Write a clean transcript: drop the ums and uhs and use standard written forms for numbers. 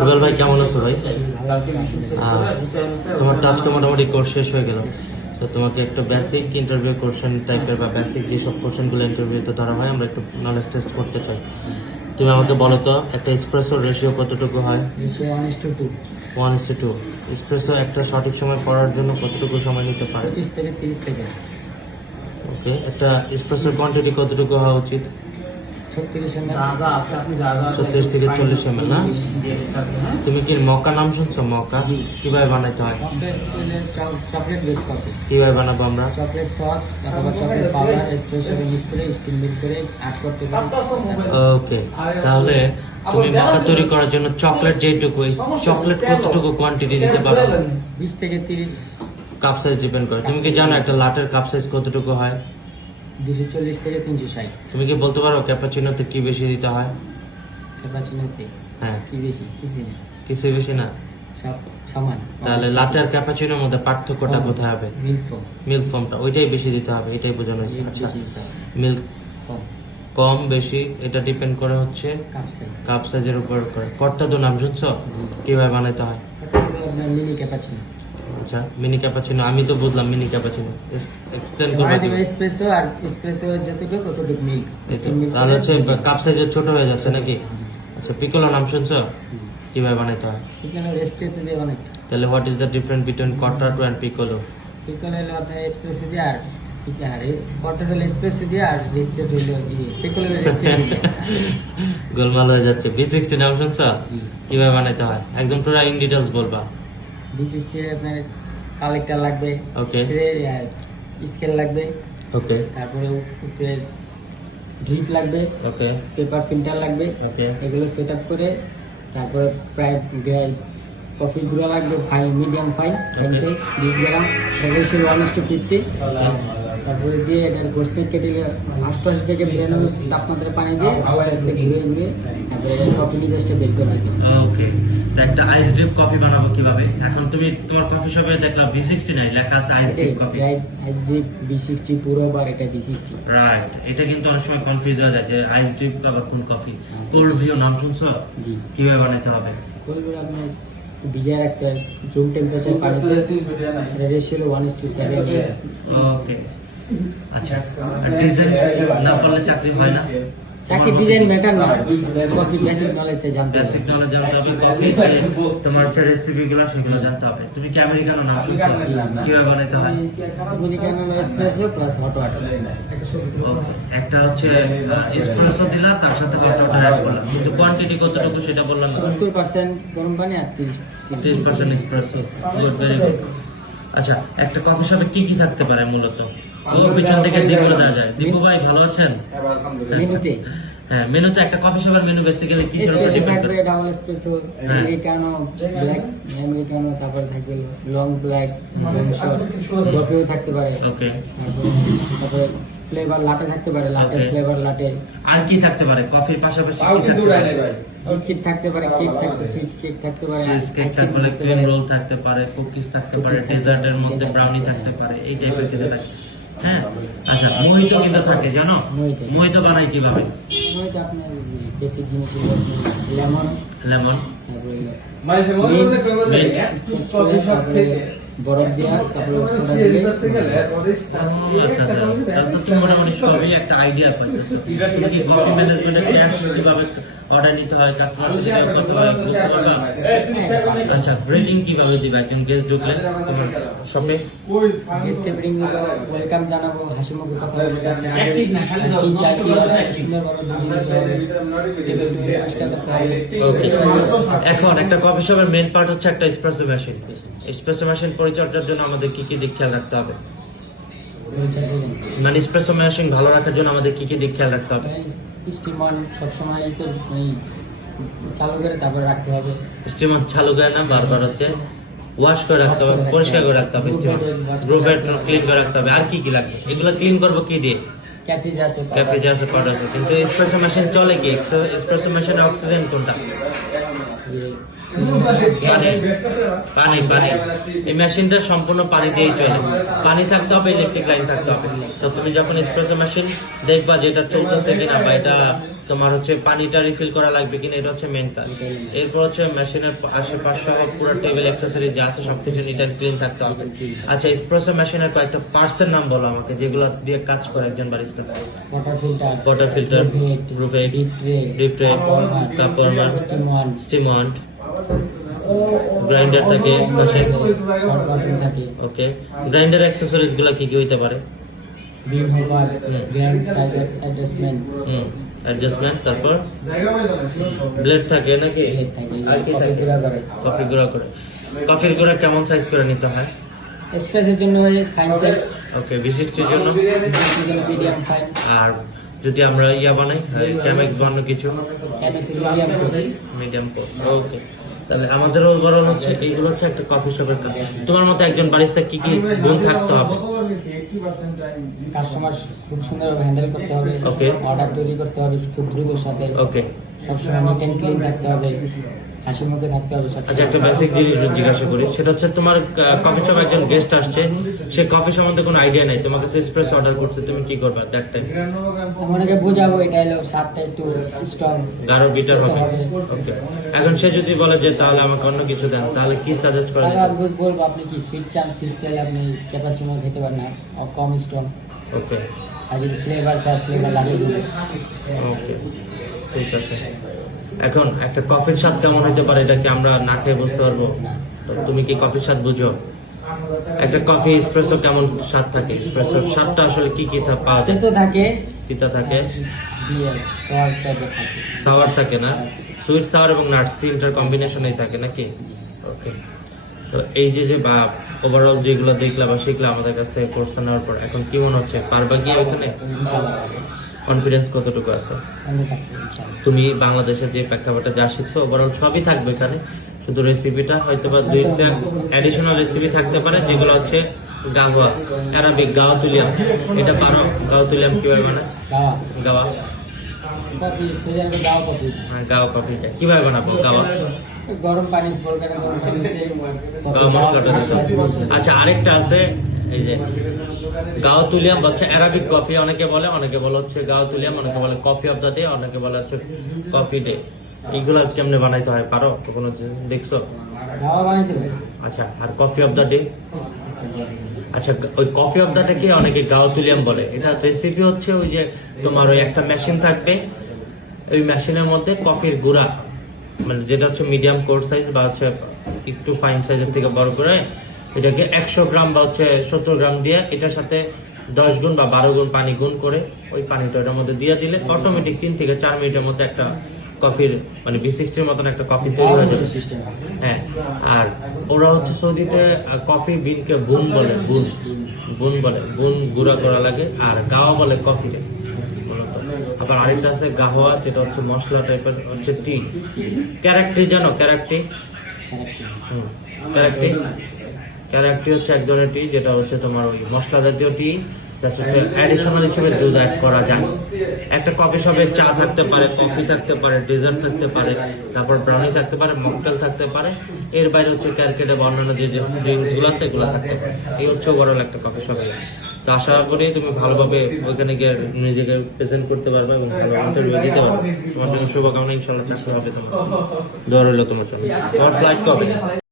রুবেল ভাই কেমন আছো ভাই? তোমার তো আজকে মোটামুটি কোর্স শেষ হয়ে গেল, তো তোমাকে একটু বেসিক ইন্টারভিউ কোশ্চেন টাইপের বা বেসিক যেসব কোশ্চেনগুলো ইন্টারভিউতে ধরা হয় আমরা একটু নলেজ টেস্ট করতে চাই। তুমি আমাকে বলো তো একটা এসপ্রেসোর রেশিও কতটুকু হয়? 1:2। এসপ্রেসো একটা সঠিক সময় পড়ার জন্য কতটুকু সময় নিতে পারে? 25 থেকে 30 সেকেন্ড। ওকে, একটা এসপ্রেসোর কোয়ান্টিটি কতটুকু হওয়া উচিত? 36 ml। 36 থেকে 40 ml না? তুমি কি মক্কা নাম শুনছো? মক্কা কিভাবে বানাইতে হয়? Chocolate base coffee. কিভাবে বানাবো আমরা? চকলেট সস অথবা চকলেট পাউডার এসপ্রেসোতে মিক্স করে স্টিম মিল করে অ্যাড করতে পারি। ওকে, তাহলে তুমি মক্কা তৈরি করার জন্য চকলেট যেটুকু, চকলেট কতটুকু কোয়ান্টিটি দিতে পারো? 20 থেকে 30। কাপ সাইজ ডিপেন্ড করে। তুমি কি জানো একটা লাটের কাপ সাইজ কতটুকু হয়? 240 থেকে 360। তুমি কি বলতে পারো ক্যাপাচিনোতে কি বেশি দিতে হয়? ক্যাপাচিনোতে হ্যাঁ, কি বেশি? কিছু না, কিছু বেশি না। সব সমান। তাহলে লাটে আর ক্যাপাচিনোর মধ্যে পার্থক্যটা কোথায় হবে? Milk foam. মিল্ক ফর্মটা ওইটাই বেশি দিতে হবে, এটাই বোঝানো হয়েছে। আচ্ছা, মিল্ক কম কম বেশি এটা ডিপেন্ড করে হচ্ছে কাপ সাইজ। কাপ সাইজের উপর করে। কর্তাদো নাম শুনছো? কিভাবে বানাইতে হয়? আপনার মিনি ক্যাপাচিনো। আচ্ছা, মিনি ক্যাপাচিনো আমি তো বুঝলাম, মিনি ক্যাপাচিনো এক্সপ্লেন করবে কি? এসপ্রেসো আর এসপ্রেসো যতটুকু কতটুকু মিল্ক। তাহলে হচ্ছে কাপ সাইজের ছোট হয়ে যাচ্ছে নাকি? আচ্ছা, পিকোলো নাম শুনছো? কিভাবে বানাইতে হয়? এখানে রেস্টেতে দিয়ে অনেক। তাহলে what is the difference between cortado and piccolo? Piccolo হলো আপনার এসপ্রেসো দিয়ে আর কর্টার হলো এসপ্রেসো দিয়ে আর রেস্টেট হলো পিকল হলো রেস্টেট দিয়ে। গোলমাল হয়ে যাচ্ছে। V60 নাম শুনছো? জি। কিভাবে বানাইতে হয় একদম পুরো ইন ডিটেইলস বলবা। বিসিসি আপনার কালেক্টর লাগবে, ওকে স্কেল লাগবে, ওকে তারপরে উপরে ড্রিপ লাগবে, ওকে পেপার ফিল্টার লাগবে। ওকে এগুলো সেট আপ করে তারপরে প্রায় কফি গুঁড়ো লাগবে, ফাইন মিডিয়াম ফাইন সাইজ 20 গ্রাম, রেশিও 1:50। তারপরে দিয়ে এটার গোসমেট কেটেলে 88 থেকে 92 তাপমাত্রায় পানি দিয়ে আস্তে আস্তে ঘুরে ঘুরে তারপরে কফি নির্দেশটা বের করে দিই। ওকে, তো একটা আইস ড্রিপ কফি বানাবো কিভাবে? এখন তুমি তোমার কফি শপে দেখলা V60 নাই লেখা আছে আইস ড্রিপ কফি। আইস ড্রিপ B60 পুরো বার, এটা B60। রাইট, এটা কিন্তু অনেক সময় কনফিউজ হয়ে যায় যে আইস ড্রিপ আবার কোন কফি। কোল্ড ভিউ নাম শুনছো? জি। কিভাবে বানাইতে হবে? কোল্ড আপনার ভিজিয়ে রাখতে হয় রুম টেম্পারেচার পানিতে, এটা রেশিও 1:7। ওকে, আচ্ছা, আর ডিজাইন না পারলে চাকরি হয় না? চাকরি ডিজাইন ম্যাটার না, কফি বেসিক নলেজটা জানতে হবে। বেসিক নলেজ জানতে হবে, কফি তোমার হচ্ছে রেসিপিগুলো সেগুলো জানতে হবে। তুমি কি আমেরিকানো নাম শুনছো? কিভাবে বানাইতে হয়? Americano espresso plus hot water. Okay, একটা হচ্ছে এসপ্রেসো দিলা, তার সাথে হট ওয়াটার অ্যাড করলাম, কিন্তু কোয়ান্টিটি কতটুকু সেটা বললাম না। 70% গরম পানি আর 30% এসপ্রেসো। Good, very good. আচ্ছা, একটা কফি শপে কি কি থাকতে পারে মূলত? ওর পিছন থেকে দীপু দেওয়া যায়। দীপু ভাই ভালো আছেন? মেনুতে হ্যাঁ, মেনুতে একটা কফি শপের মেনু বেসিক্যালি কি এসপ্রেসো ডিপেন্ড থাকবে, করে? Double espresso, Americano, black Americano, তারপর থাকবে লং ব্ল্যাক, লং শর্ট, কফিও থাকতে পারে। ওকে, তারপরে ফ্লেভার লাটে থাকতে পারে, লাটে Okay. ফ্লেভার লাটে। আর কি থাকতে পারে কফির পাশাপাশি? কি থাকতে পারে? বিস্কিট থাকতে পারে, কেক থাকতে, সুইচ কেক থাকতে পারে, চিজ কেক আইসক্রিম থাকতে পারে, থাকতে ক্রিম পারে। রোল থাকতে পারে, কুকিজ থাকতে পারে, Cookies থাকতে ডেজার্টের পারে, মধ্যে dessert ব্রাউনি থাকতে থাকতে পারে। পারে, এই টাইপের কিছু থাকে। হ্যাঁ, আচ্ছা, মোহিতো কিন্তু থাকে জানো? মোহিতো। মোহিতো বানাই কিভাবে? ওইটা আপনার বেসিক জিনিস লেমন, লেমন, তারপরে মিল্ক, স্পেস করে, তারপরে বরফ দেওয়া, তারপরে সোডা দিয়ে। আচ্ছা আচ্ছা, তাহলে তো তুমি মোটামুটি সবই একটা আইডিয়া পাচ্ছ। তুমি কি কফি ম্যানেজমেন্টের ক্লাস কিভাবে অর্ডার নিতে হয়, কাস্টমার বুঝতে পারবা? আচ্ছা, গ্রেডিং কিভাবে দিবা একজন গেস্ট ঢুকলে তোমার শপে? গেস্টকে ব্রিং হলো ওয়েলকাম জানাবো, হাসি মুখে কথা বলবো, কি চাই কি বলে সুন্দরভাবে বুঝিয়ে দিতে হবে, পরিষ্কার করতে হবে। ওকে, এখন একটা কফি শপের মেইন পার্ট হচ্ছে একটা এসপ্রেসো মেশিন। এসপ্রেসো মেশিন পরিচর্যার জন্য আমাদের কি কি দিক খেয়াল রাখতে হবে? মানে এসপ্রেসো মেশিন ভালো রাখার জন্য আমাদের কি কি দিক খেয়াল রাখতে হবে? স্টিমার সবসময় চালু করে তারপরে রাখতে হবে। স্টিমার চালু করে না, বারবার হচ্ছে ওয়াশ করে রাখতে হবে, পরিষ্কার করে রাখতে হবে, স্টিমার গ্রুপেট ক্লিন করে রাখতে হবে। আর কি কি লাগবে? এগুলো ক্লিন করবো কি দিয়ে? ক্যাফিজ আছে, ক্যাফে আছে, পাউডার আছে। কিন্তু এসপ্রেসো মেশিন চলে কি? এসপ্রেসো মেশিনের অক্সিজেন কোনটা? যে পানি পানি এই মেশিনটা সম্পূর্ণ পানি দিয়েই চলে। পানি থাকতে হবে, ইলেকট্রিক লাইন থাকতে হবে। তো তুমি যখন এসপ্রেসো মেশিন দেখবা যে এটা চলতেছে কিনা বা এটা তোমার হচ্ছে পানিটা রিফিল করা লাগবে কিনা, এটা হচ্ছে মেন কাজ। এরপর হচ্ছে মেশিনের আশেপাশ সহ পুরো টেবিল অ্যাক্সেসরি যা আছে সবকিছু নিট অ্যান্ড ক্লিন থাকতে হবে। আচ্ছা, এসপ্রেসো মেশিনের কয়েকটা পার্টসের নাম বলো আমাকে যেগুলো দিয়ে কাজ করে একজন বারিস্তা। ওয়াটার ফিল্টার, রুফেট, drip tray, cup warmer, steam wand, grinder থাকে পাশে। ওকে, গ্রাইন্ডার অ্যাক্সেসরিজ গুলো কি কি হইতে পারে? Bean hopper, grind size adjustment, adjustment, তারপর ব্লেড থাকে নাকি? আর কি থাকে? কফি গুঁড়া করে। কফির গুঁড়া কেমন সাইজ করে নিতে হয়? এসপ্রেসোর জন্য ফাইন সাইজ, ওকে, V60 জন্য মিডিয়াম ফাইন, আর যদি আমরা বানাই ক্যামেক্স বানানো কিছু মিডিয়াম কোর্স। ওকে, তাহলে আমাদের ওভারঅল হচ্ছে এইগুলো হচ্ছে একটা কফি শপের কাজ। তোমার মতো একজন বারিস্তা কি কি গুণ থাকতে হবে? কাস্টমার খুব সুন্দরভাবে হ্যান্ডেল করতে হবে, ওকে, অর্ডার তৈরি করতে হবে খুব দ্রুত সাথে, ওকে, সবসময় নিট এন্ড ক্লিন থাকতে হবে, হাসি মুখে থাকতে হবে। আচ্ছা, একটা বেসিক জিনিস জিজ্ঞাসা করি, সেটা হচ্ছে তোমার কফি শপে একজন গেস্ট আসছে, সে কফি সম্বন্ধে কোনো আইডিয়া নেই, তোমাকে এসপ্রেসো অর্ডার করছে, তুমি কি করবে দ্যাট টাইম? অনেকে বোঝাবো এটা হলো স্বাদটা একটু স্ট্রং, গাঢ় বিটার হবে। ওকে, এখন সে যদি বলে যে তাহলে আমাকে অন্য কিছু দেন, তাহলে কি সাজেস্ট করেন? আমি বলবো আপনি কি সুইট চান, সুইট চাইলে আপনি ক্যাপাচিনো খেতে পারেন না, কম স্ট্রং। ওকে, আর যদি ফ্লেভার চান, ফ্লেভার লাগিয়ে দিলে। ওকে, ঠিক আছে। এখন একটা কফির স্বাদ কেমন হতে পারে এটা কি আমরা না খেয়ে বুঝতে পারবো? তো তুমি কি কফির স্বাদ বুঝো? একটা কফি এসপ্রেসো কেমন স্বাদ থাকে? এসপ্রেসোর স্বাদটা আসলে কি কি পাওয়া যায়? তিতা থাকে, তিতা থাকে, সাওয়ার টাইপের থাকে, সাওয়ার থাকে না, সুইট সাওয়ার এবং নাটস তিনটার কম্বিনেশনেই থাকে নাকি? ওকে, তো এই যে যে বা ওভারঅল যেগুলো দেখলাম বা শিখলাম আমাদের কাছ থেকে কোর্স নেওয়ার পর, এখন কি মনে হচ্ছে পারবা গিয়ে ওখানে? কনফিডেন্স কতটুকু আছে? তুমি বাংলাদেশের যে প্রেক্ষাপটে যা শিখছো ওভারঅল সবই থাকবে এখানে, শুধু রেসিপিটা হয়তো বা দুইটা অ্যাডিশনাল রেসিপি থাকতে পারে যেগুলো হচ্ছে গাওয়া, অ্যারাবিক গাওয়াতুলিয়াম। এটা পারো? গাওয়াতুলিয়াম কিভাবে বানায়? গাওয়া গাওয়া কফিটা কিভাবে বানাবো? গাওয়া গরম পানি, মশলাটা দিতে। আচ্ছা, আরেকটা আছে এই যে গাওয়াতুলিয়াম হচ্ছে অ্যারাবিক কফি, অনেকে বলে হচ্ছে গাওয়াতুলিয়াম, অনেকে বলে কফি অফ দ্য ডে, অনেকে বলে হচ্ছে কফি ডে। এইগুলা কেমনে বানাইতে হয় পারো? কখনো দেখছো? আচ্ছা, আর কফি অফ দ্য ডে? আচ্ছা, ওই কফি অফ দ্য ডে কে অনেকে গাওয়াতুলিয়াম বলে। এটা রেসিপি হচ্ছে ওই যে তোমার ওই একটা মেশিন থাকবে, ওই মেশিনের মধ্যে কফির গুঁড়া, মানে যেটা হচ্ছে মিডিয়াম কোর্স সাইজ বা হচ্ছে একটু ফাইন সাইজের থেকে বড় করে, এটাকে 100 গ্রাম বা হচ্ছে 70 গ্রাম দিয়ে এটার সাথে 10 গুণ বা 12 গুণ পানি গুণ করে ওই পানিটা ওটার মধ্যে দিয়ে দিলে অটোমেটিক 3 থেকে 4 মিনিটের মধ্যে একটা কফির মানে V60 মতন একটা কফি তৈরি হয়ে যাবে। হ্যাঁ, আর ওরা হচ্ছে সৌদিতে কফি বিনকে বুন বলে, বুন গুঁড়া করা লাগে, আর গাওয়া বলে কফি। আবার আরেকটা আছে গাওয়া, যেটা হচ্ছে মশলা টাইপের, হচ্ছে টি। ক্যারেক্টি জানো? ক্যারেক্টি হচ্ছে এক ধরনের টি, যেটা হচ্ছে তোমার ওই মশলা জাতীয় টি, অ্যাডিশনাল হিসেবে দুধ অ্যাড করা যায়। একটা কফি শপে চা থাকতে পারে, কফি থাকতে পারে, ডেজার্ট থাকতে পারে, তারপর ব্রাউনি থাকতে পারে, মকটেল থাকতে পারে, এর বাইরে হচ্ছে ক্যারকেটে বা অন্যান্য যে ড্রিঙ্কস গুলো আছে এগুলো থাকতে পারে। এই হচ্ছে ওভারঅল একটা কফি শপে। তো আশা করি তুমি ভালোভাবে ওইখানে গিয়ে নিজেকে প্রেজেন্ট করতে পারবে এবং ভালো ইন্টারভিউ দিতে পারবে। তোমার জন্য শুভকামনা, ইনশাল্লাহ চাকরি হবে তোমার। দোয়া রইল তোমার জন্য। তোমার ফ্লাইট কবে?